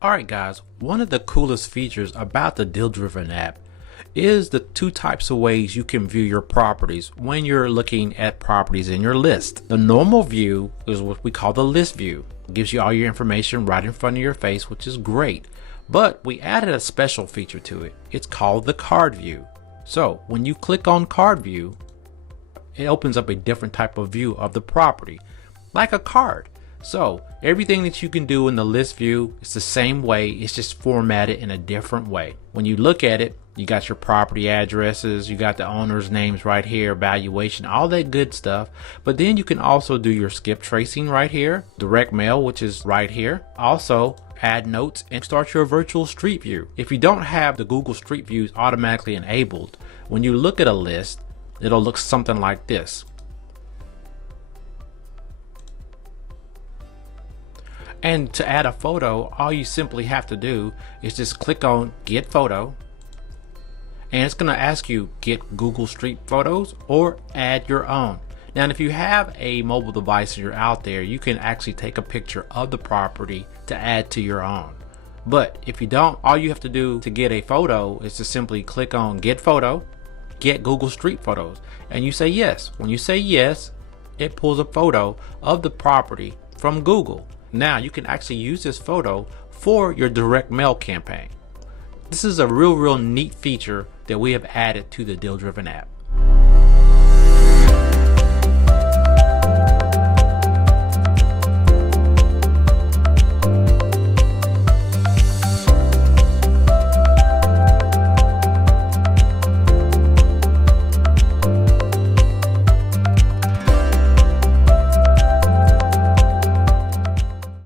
Alright guys, one of the coolest features about the DealDriven app is the two types of ways you can view your properties when you're looking at properties in your list. The normal view is what we call the list view. It gives you all your information right in front of your face, which is great. But we added a special feature to it. It's called the card view. So when you click on card view, it opens up a different type of view of the property, like a card. So everything that you can do in the list view is the same way, it's just formatted in a different way. When you look at it, you got your property addresses, you got the owner's names right here, valuation, all that good stuff. But then you can also do your skip tracing right here, direct mail, which is right here. Also add notes and start your virtual street view. If you don't have the Google Street Views automatically enabled, when you look at a list, it'll look something like this. And to add a photo, all you simply have to do is just click on Get Photo, and it's going to ask you get Google Street Photos or add your own. Now if you have a mobile device and you're out there, you can actually take a picture of the property to add to your own. But if you don't, all you have to do to get a photo is to simply click on Get Photo, Get Google Street Photos, and you say yes. When you say yes, it pulls a photo of the property from Google. Now you can actually use this photo for your direct mail campaign. This is a real neat feature that we have added to the DealDriven app.